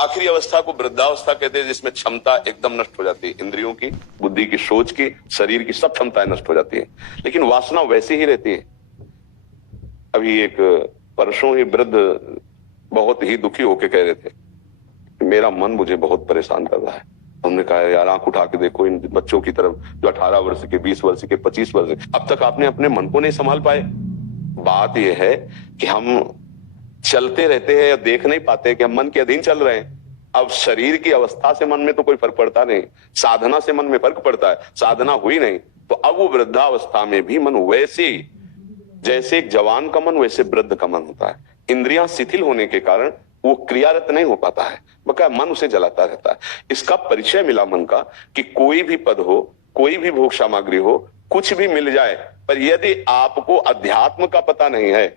आखिरी अवस्था को वृद्धावस्था कहते हैं, जिसमें क्षमता एकदम नष्ट हो जाती है, इंद्रियों की, बुद्धि की, सोच की, शरीर की, सब क्षमताएं नष्ट हो जाती है, लेकिन वासना वैसी ही रहती है। अभी एक परसों ही वृद्ध बहुत ही दुखी होकर कह रहे थे, मेरा मन मुझे बहुत परेशान कर रहा है। हमने कहा यार आंख उठा के देखो इन बच्चों की तरफ जो 18 वर्ष के, 20 वर्ष के, 25 वर्ष के, अब तक आपने अपने मन को नहीं संभाल पाए। बात यह है कि हम चलते रहते हैं, देख नहीं पाते कि हम मन के अधीन चल रहे हैं। अब शरीर की अवस्था से मन में तो कोई फर्क पड़ता नहीं, साधना से मन में फर्क पड़ता है। साधना हुई नहीं तो अब वो वृद्धावस्था में भी मन वैसे, जैसे एक जवान का मन वैसे वृद्ध का मन होता है। इंद्रियां शिथिल होने के कारण वो क्रियारत नहीं हो पाता है, बल्कि मन उसे जलाता रहता है। इसका परिचय मिला मन का कि कोई भी पद हो, कोई भी भोग सामग्री हो, कुछ भी मिल जाए, पर यदि आपको अध्यात्म का पता नहीं है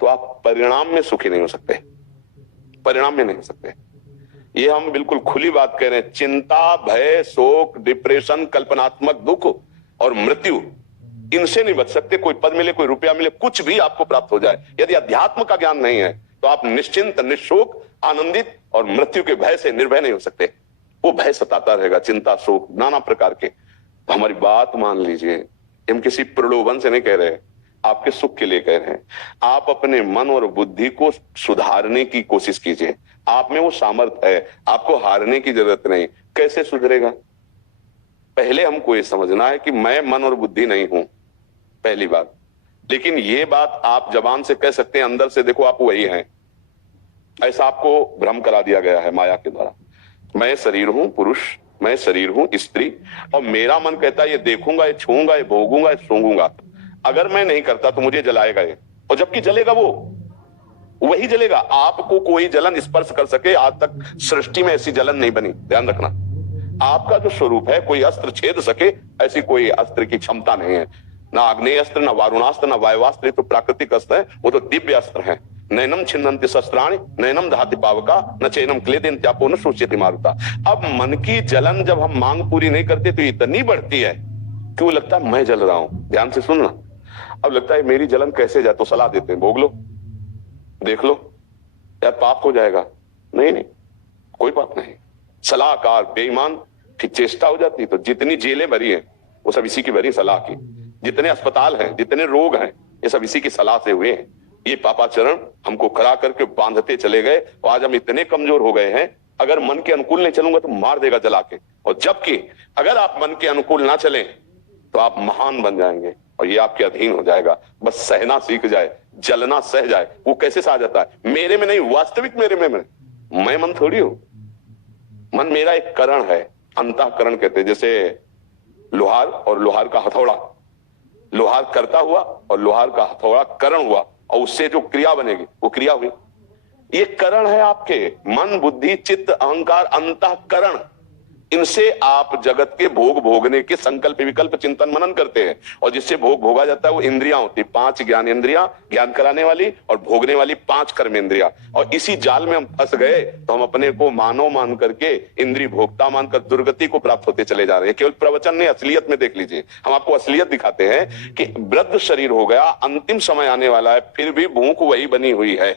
तो आप परिणाम में सुखी नहीं हो सकते, परिणाम में नहीं हो सकते। ये हम बिल्कुल खुली बात कह रहे हैं। चिंता, भय, शोक, डिप्रेशन, कल्पनात्मक दुख और मृत्यु, इनसे नहीं बच सकते। कोई पद मिले, कोई रुपया मिले, कुछ भी आपको प्राप्त हो जाए, यदि अध्यात्म का ज्ञान नहीं है तो आप निश्चिंत, निशोक, आनंदित और मृत्यु के भय से निर्भय नहीं हो सकते। वो भय सताता रहेगा, चिंता, शोक, नाना प्रकार के। तो हमारी बात मान लीजिए, हम किसी प्रलोभन से नहीं कह रहे, आपके सुख के लिए कह रहे हैं। आप अपने मन और बुद्धि को सुधारने की कोशिश कीजिए। आप में वो सामर्थ्य है, आपको हारने की जरूरत नहीं। कैसे सुधरेगा? पहले हमको ये समझना है कि मैं मन और बुद्धि नहीं हूं, पहली बात। लेकिन ये बात आप जबान से कह सकते हैं, अंदर से देखो आप वही हैं। ऐसा आपको भ्रम करा दिया गया है माया के द्वारा। मैं शरीर हूं पुरुष, मैं शरीर हूं स्त्री, और मेरा मन कहता है ये देखूंगा, ये छूंगा, ये भोगूंगा, ये सूंघूंगा। अगर मैं नहीं करता तो मुझे जलाएगा ये, और जबकि जलेगा वो, वही जलेगा। आपको कोई जलन स्पर्श कर सके, आज तक सृष्टि में ऐसी जलन नहीं बनी, ध्यान रखना। आपका जो स्वरूप है, कोई अस्त्र छेद सके ऐसी कोई अस्त्र की क्षमता नहीं है। ना आग्नेय अस्त्र, ना वारुणास्त्र, ना वायुवास्त्र, तो प्राकृतिक अस्त्र है, वो तो दिव्य अस्त्र है। नैनम छिन्नन्ति शस्त्राणि नैनम दहति पावका न चैनम क्लेदेन्त्यापो न शोच्यति मारुता। अब मन की जलन जब हम मांग पूरी नहीं करते तो इतनी बढ़ती है कि वो लगता है मैं जल रहा हूं। ध्यान से सुनना। अब लगता है मेरी जलन कैसे जाए, तो सलाह देते हैं, भोग लो, देख लो, यार पाप हो जाएगा। नहीं नहीं, कोई पाप नहीं। सलाहकार बेईमान की चेष्टा हो जाती है तो जितनी जेलें भरी हैं वो सब इसी की भरी सलाह की। जितने अस्पताल हैं, जितने रोग हैं, ये सब इसी की सलाह से हुए हैं। ये पापाचरण हमको खड़ा करके बांधते चले गए, और आज हम इतने कमजोर हो गए हैं, अगर मन के अनुकूल नहीं चलूंगा तो मार देगा जला के। और जबकि अगर आप मन के अनुकूल ना चलें तो आप महान बन जाएंगे और ये आपके अधीन हो जाएगा। बस सहना सीख जाए, जलना सह जाए। वो कैसे सहा जाता है? मेरे में नहीं, वास्तविक मेरे में मैं मन थोड़ी हूं। मन मेरा एक करण है, अंतःकरण कहते हैं। जैसे लोहार और लोहार का हथौड़ा, लोहार करता हुआ और लोहार का हथौड़ा करण हुआ, और उससे जो क्रिया बनेगी वो क्रिया हुई। ये करण है आपके, मन, बुद्धि, चित्त, अहंकार, अंतःकरण। इनसे आप जगत के भोग भोगने के संकल्प, विकल्प, चिंतन, मनन करते हैं, और जिससे भोग भोगा जाता है वो इंद्रियां होती, 5 ज्ञान इंद्रियां, ज्ञान कराने वाली, और भोगने वाली 5 कर्म इंद्रियां। और इसी जाल में हम फंस गए तो हम अपने को मानव मान करके, इंद्रिय भोक्ता मानकर दुर्गति को प्राप्त होते चले जा रहे हैं। केवल प्रवचन नहीं, असलियत में देख लीजिए। हम आपको असलियत दिखाते हैं कि वृद्ध शरीर हो गया, अंतिम समय आने वाला है, फिर भी भूख वही बनी हुई है।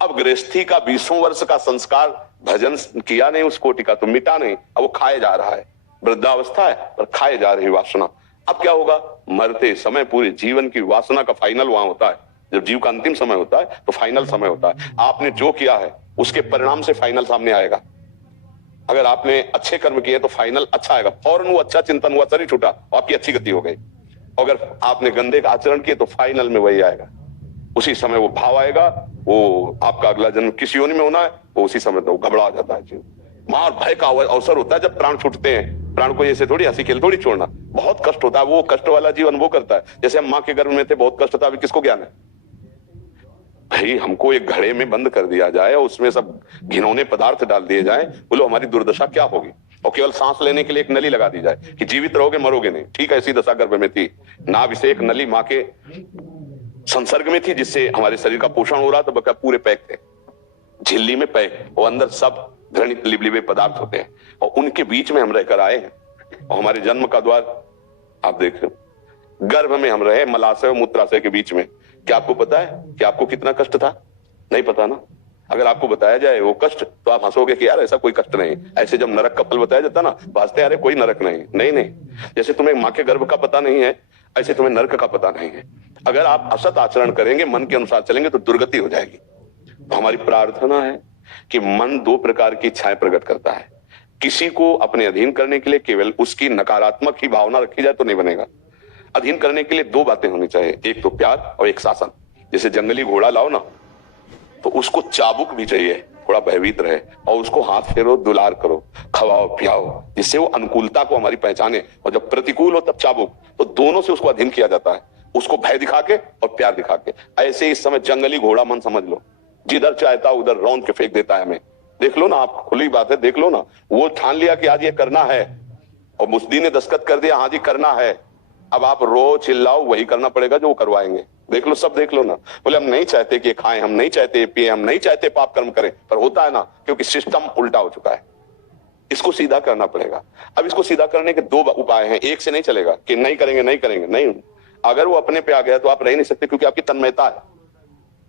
अब गृहस्थी का 20 वर्ष का संस्कार, भजन किया नहीं उस कोटि का, तो मिटा नहीं, अब वो खाए जा रहा है। वृद्धावस्था है पर खाए जा रही वासना। अब क्या होगा? मरते समय पूरे जीवन की वासना का फाइनल वहां होता है। जब जीव का अंतिम समय होता है तो फाइनल समय होता है। आपने जो किया है उसके परिणाम से फाइनल सामने आएगा। अगर आपने अच्छे कर्म किए तो फाइनल अच्छा आएगा, फौरन वो अच्छा चिंतन हुआ, शरीर छूटा, आपकी अच्छी गति हो गई। अगर आपने गंदे का आचरण किए तो फाइनल में वही आएगा, उसी समय वो भाव आएगा। वो आपका अगला जन्म किस योनि में होना है वो उसी समय तो घबरा जाता है जीव। मार भय का अवसर होता है जब प्राण छूटते हैं। प्राण को ऐसे थोड़ी हंसी खेल थोड़ी छोड़ना, बहुत कष्ट होता है। वो कष्ट वाला जीवन वो करता है। जैसे हम माँ के गर्भ में थे, बहुत कष्ट था, अभी किसको ज्ञान है? भाई हमको एक घड़े में बंद कर दिया जाए और उसमें सब घिनौने पदार्थ डाल दिए जाए, बोलो हमारी दुर्दशा क्या होगी? और केवल सांस लेने के लिए एक नली लगा दी जाए कि जीवित रहोगे, मरोगे नहीं। ठीक है, ऐसी दशा गर्भ में थी। नाभि से एक नली माँ के संसर्ग में थी, जिससे हमारे शरीर का पोषण हो रहा था। बका पूरे पैक थे, झिल्ली में पैक, और अंदर सब घृणित लिबलिबे पदार्थ होते हैं, और उनके बीच में हम रहकर आए हैं। और हमारे जन्म का द्वार आप देख रहे हो, गर्भ में हम रहे, मलाशय और मूत्राशय के बीच में। क्या आपको पता है कि आपको कितना कष्ट था? नहीं पता ना। अगर आपको बताया जाए वो कष्ट तो आप हंसोगे कि यार ऐसा कोई कष्ट नहीं। ऐसे जब नरक का फल बताया जाता ना, भाजते अरे कोई नरक नहीं। नहीं नहीं, जैसे तुम्हें माँ के गर्भ का पता नहीं है, ऐसे तुम्हें नरक का पता नहीं है। अगर आप असत आचरण करेंगे, मन के अनुसार चलेंगे, तो दुर्गति हो जाएगी। तो हमारी प्रार्थना है कि मन दो प्रकार की इच्छाएं प्रकट करता है। किसी को अपने अधीन करने के लिए केवल उसकी नकारात्मक ही भावना रखी जाए तो नहीं बनेगा। अधीन करने के लिए दो बातें होनी चाहिए, एक तो प्यार और एक शासन। जैसे जंगली घोड़ा लाओ ना, तो उसको चाबुक भी चाहिए, थोड़ा भयभीत रहे, और उसको हाथ फेरो, दुलार करो, खवाओ पियाओ, जिससे वो अनुकूलता को हमारी पहचाने। और जब प्रतिकूल हो तब चाबुक। तो दोनों से उसको अधीन किया जाता है, उसको भय दिखा के और प्यार दिखा के। ऐसे इस समय जंगली घोड़ा मन समझ लो, जिधर चाहता उधर रौंद के फेंक देता है हमें। देख लो ना, आप खुली बात है, देख लो ना। वो ठान लिया कि आज ये करना है, और मुस्दी ने दस्तखत कर दिया, हाँ जी करना है। अब आप रो चिल्लाओ, वही करना पड़ेगा जो वो करवाएंगे। देख लो, सब देख लो ना। बोले हम नहीं चाहते कि खाएं, हम नहीं चाहते पिए, हम नहीं चाहते पाप कर्म करें, पर होता है ना, क्योंकि सिस्टम उल्टा हो चुका है। इसको सीधा करना पड़ेगा। अब इसको सीधा करने के दो उपाय हैं, एक से नहीं चलेगा कि नहीं करेंगे नहीं करेंगे, नहीं। अगर वो अपने पे आ गया तो आप रह नहीं सकते, क्योंकि आपकी तन्मयता है।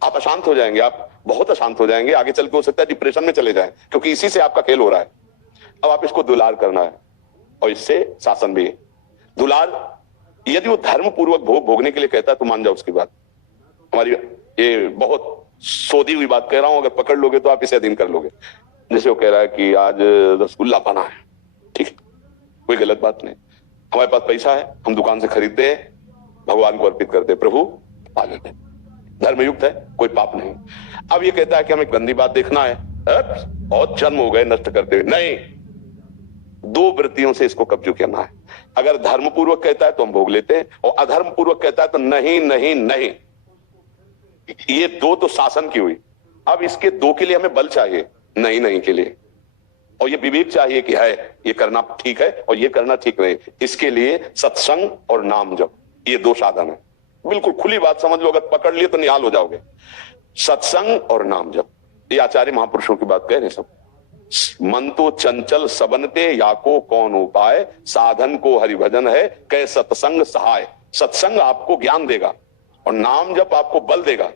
आप अशांत हो जाएंगे, आप बहुत अशांत हो जाएंगे, आगे चल के हो सकता है डिप्रेशन में चले जाएं, क्योंकि इसी से आपका खेल हो रहा है। अब आप इसको दुलार करना है, और इससे शासन भी। दुलार यदि वो धर्म पूर्वक भोग भोगने के लिए कहता है तो मान जाओ उसकी बात। हमारी ये बहुत सोधी हुई बात कह रहा हूं, अगर पकड़ लोगे तो आप इसे अधीन कर लोगे। जैसे वो कह रहा है कि आज रसगुल्ला पाना है, ठीक है, कोई गलत बात नहीं। हमारे पास पैसा है, हम दुकान से खरीदते हैं, भगवान को अर्पित करते हैं, प्रभु पा लेते हैं, धर्मयुक्त है, कोई पाप नहीं। अब ये कहता है कि हमें गंदी बात देखना है, बहुत जन्म हो गए नष्ट करते हुए। नहीं, दो वृत्तियों से इसको कब्जा करना है। अगर धर्म पूर्वक कहता है तो हम भोग लेते हैं, और अधर्म पूर्वक कहता है तो नहीं नहीं नहीं। ये दो तो शासन की हुई। अब इसके दो के लिए हमें बल चाहिए, नहीं नहीं के लिए, और ये विवेक चाहिए कि है ये करना ठीक है और ये करना ठीक नहीं। इसके लिए सत्संग और नाम जप, ये दो साधन है। बिल्कुल खुली बात समझ लो, अगर पकड़ लिए तो निहाल हो जाओगे। सत्संग और नाम जप, ये आचार्य महापुरुषों की बात कह रहे हैं सब। मन तो चंचल सबनते, या को कौन उपाय, साधन को हरिभजन है, कै सत्संग सहाय। सत्संग आपको ज्ञान देगा और नाम जप आपको बल देगा।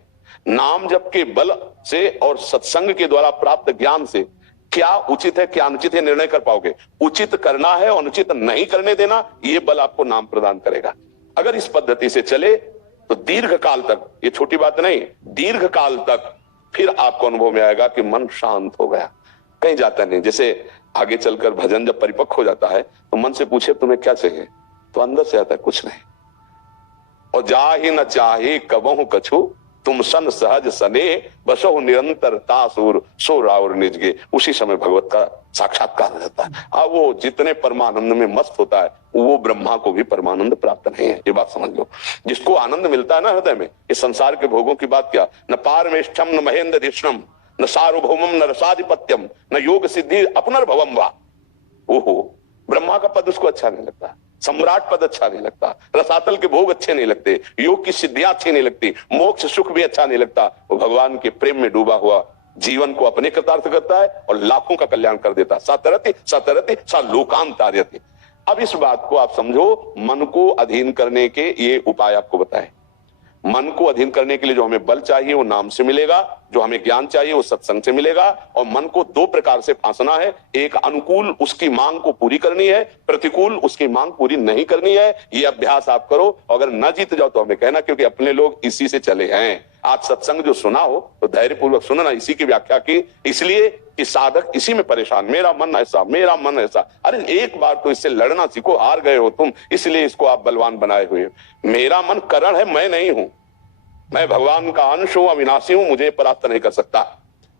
नाम जप के बल से और सत्संग के द्वारा प्राप्त ज्ञान से क्या उचित है क्या अनुचित है निर्णय कर पाओगे। उचित करना है और अनुचित नहीं करने देना, ये बल आपको नाम प्रदान करेगा। अगर इस पद्धति से चले तो दीर्घ काल तक, ये छोटी बात नहीं, दीर्घ काल तक फिर आपको अनुभव में आएगा कि मन शांत हो गया, कहीं जाता नहीं। जैसे आगे चलकर भजन जब परिपक्व हो जाता है तो मन से पूछे तुम्हें क्या चाहिए, तो अंदर से आता है कुछ नहीं। और जा ही न चाहे कबहु कछु, तुम सन सहज सने, बसो निरंतर तासुर सो रावर निजगे। उसी समय भगवत का साक्षात्कार हो जाता है। अब वो जितने परमानंद में मस्त होता है, वो ब्रह्मा को भी परमानंद प्राप्त नहीं है, ये बात समझ लो। जिसको आनंद मिलता है ना हृदय में, ये संसार के भोगों की बात क्या, न पारमेष्ठम न महेंद्र धिष्णम न सार्वभौमम न रसाधिपत्यम न योग सिद्धि अपनर्भवम वा। ओहो, ब्रह्मा का पद उसको अच्छा नहीं लगता, सम्राट पद अच्छा नहीं लगता, रसातल के भोग अच्छे नहीं लगते, योग की सिद्धियां अच्छी नहीं लगती, मोक्ष सुख भी अच्छा नहीं लगता। वो भगवान के प्रेम में डूबा हुआ जीवन को अपने कृतार्थ करता है और लाखों का कल्याण कर देता है। सतरति सतरति सा लोकांतार्यति। अब इस बात को आप समझो, मन को अधीन करने के ये उपाय आपको बताए। मन को अधीन करने के लिए जो हमें बल चाहिए वो नाम से मिलेगा, जो हमें ज्ञान चाहिए वो सत्संग से मिलेगा। और मन को दो प्रकार से फांसना है, एक अनुकूल उसकी मांग को पूरी करनी है, प्रतिकूल उसकी मांग पूरी नहीं करनी है। ये अभ्यास आप करो, अगर न जीत जाओ तो हमें कहना, क्योंकि अपने लोग इसी से चले हैं। आज सत्संग जो सुना हो तो धैर्य पूर्वक सुनना, इसी की व्याख्या की, इसलिए कि साधक इसी में परेशान, मेरा मन ऐसा मेरा मन ऐसा। अरे एक बार तो इससे लड़ना सीखो, हार गए हो तुम, इसलिए इसको आप बलवान बनाए हुए। मेरा मन करण है, मैं नहीं हूं, मैं भगवान का अंश हूं, अविनाशी हूं, मुझे परास्त नहीं कर सकता।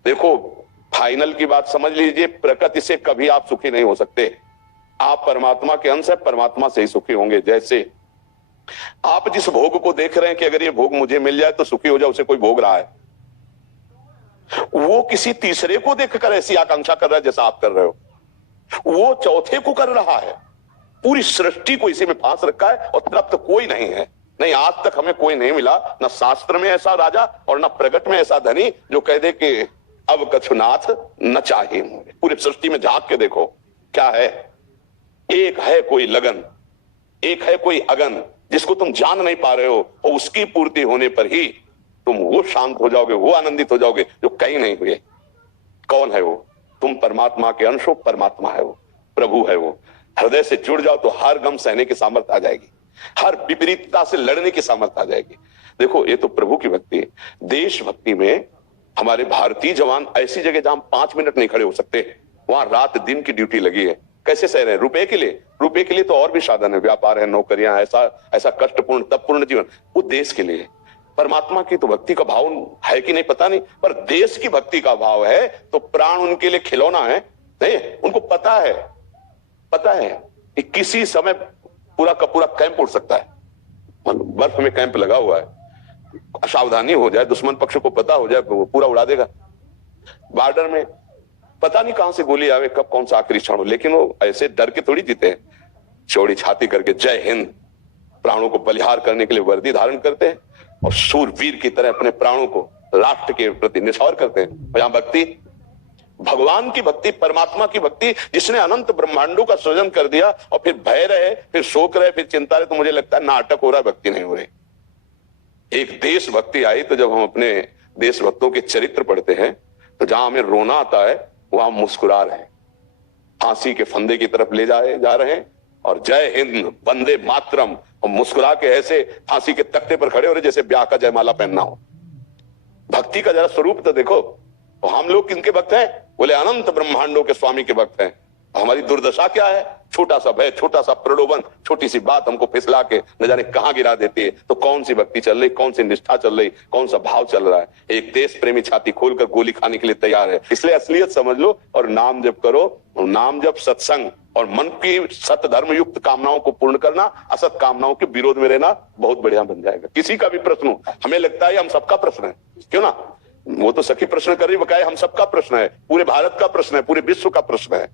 देखो फाइनल की बात समझ लीजिए, प्रकृति से कभी आप सुखी नहीं हो सकते। आप परमात्मा के अंश है, परमात्मा से ही सुखी होंगे। जैसे आप जिस भोग को देख रहे हैं कि अगर ये भोग मुझे मिल जाए तो सुखी हो जाए, उसे कोई भोग रहा है, वो किसी तीसरे को देखकर ऐसी आकांक्षा कर रहा है जैसा आप कर रहे हो, वो चौथे को कर रहा है। पूरी सृष्टि को इसी में फांस रखा है और तृप्त कोई नहीं है। नहीं, आज तक हमें कोई नहीं मिला, न शास्त्र में ऐसा राजा और न प्रगट में ऐसा धनी जो कह दे कि अब कछुनाथ न चाहे। पूरी सृष्टि में झांक के देखो क्या है, एक है कोई लगन, एक है कोई अगन जिसको तुम जान नहीं पा रहे हो, और उसकी पूर्ति होने पर ही तुम वो शांत हो जाओगे, वो आनंदित हो जाओगे जो कहीं नहीं हुए। कौन है वो? तुम परमात्मा के अंश हो, परमात्मा है वो, प्रभु है वो। हृदय से जुड़ जाओ तो हर गम सहने की सामर्थ्य आ जाएगी, हर विपरीतता से लड़ने की सामर्थ्य आ जाएगी। देखो, ये तो प्रभु की भक्ति है। देशभक्ति में हमारे भारतीय जवान ऐसी जगह जहां 5 मिनट नहीं खड़े हो सकते, वहां रात दिन की ड्यूटी लगी है। कैसे सह रहे हैं? रुपए के लिए। रुपए के लिए तो और भी साधन है, व्यापार है, नौकरियां, ऐसा कष्टपूर्ण तपपूर्ण जीवन। वो देश के लिए। परमात्मा की तो भक्ति का भाव है कि नहीं पता नहीं, पर देश की भक्ति का भाव है तो प्राण उनके लिए खिलौना है नहीं। उनको पता है कि किसी समय पूरा का पूरा कैंप उड़ सकता है। बर्फ में कैंप लगा हुआ है, असावधानी हो जाए, दुश्मन पक्ष को पता हो जाए, वो पूरा उड़ा देगा। बॉर्डर में पता नहीं कहां से गोली आवे, कब कौन सा आखिरी क्षण हो, लेकिन वो ऐसे डर के थोड़ी जीते हैं। चौड़ी छाती करके जय हिंद, प्राणों को बलिहार करने के लिए वर्दी धारण करते हैं और शूरवीर की तरह अपने प्राणों को राष्ट्र के प्रति निछावर करते हैं। यहां भक्ति, भगवान की भक्ति, परमात्मा की भक्ति, जिसने अनंत ब्रह्मांडों का सृजन कर दिया और फिर भय रहे, फिर शोक रहे, फिर चिंता रहे, तो मुझे लगता है नाटक हो रहा है, भक्ति नहीं हो रही। एक देशभक्ति आई तो जब हम अपने देशभक्तों के चरित्र पढ़ते हैं तो जहां हमें रोना आता है वहां मुस्कुरा रहे हैं, फांसी के फंदे की तरफ ले जा रहे हैं और जय हिंद वंदे मातरम और मुस्कुरा के ऐसे फांसी के तख्ते पर खड़े हो रहे जैसे ब्याह का जयमाला पहनना हो। भक्ति का जरा स्वरूप तो देखो। तो हम लोग किनके भक्त हैं? बोले अनंत ब्रह्मांडों के स्वामी के भक्त हैं। हमारी दुर्दशा क्या है? छोटा सा भय, छोटा सा प्रलोभन, छोटी सी बात हमको फिसला के न जाने कहां गिरा देती है। तो कौन सी भक्ति चल रही, कौन सी निष्ठा चल रही, कौन सा भाव चल रहा है? एक देश प्रेमी छाती खोलकर गोली खाने के लिए तैयार है। इसलिए असलियत समझ लो और नाम जप करो। नाम जप, सत्संग और मन की सत धर्म युक्त कामनाओं को पूर्ण करना, असत कामनाओं के विरोध में रहना बहुत बढ़िया बन जाएगा। किसी का भी प्रश्न हो, हमें लगता है हम सबका प्रश्न है, क्यों ना? वो तो सखी प्रश्न कर रही, वो कहे हम सबका प्रश्न है, पूरे भारत का प्रश्न है, पूरे विश्व का प्रश्न है।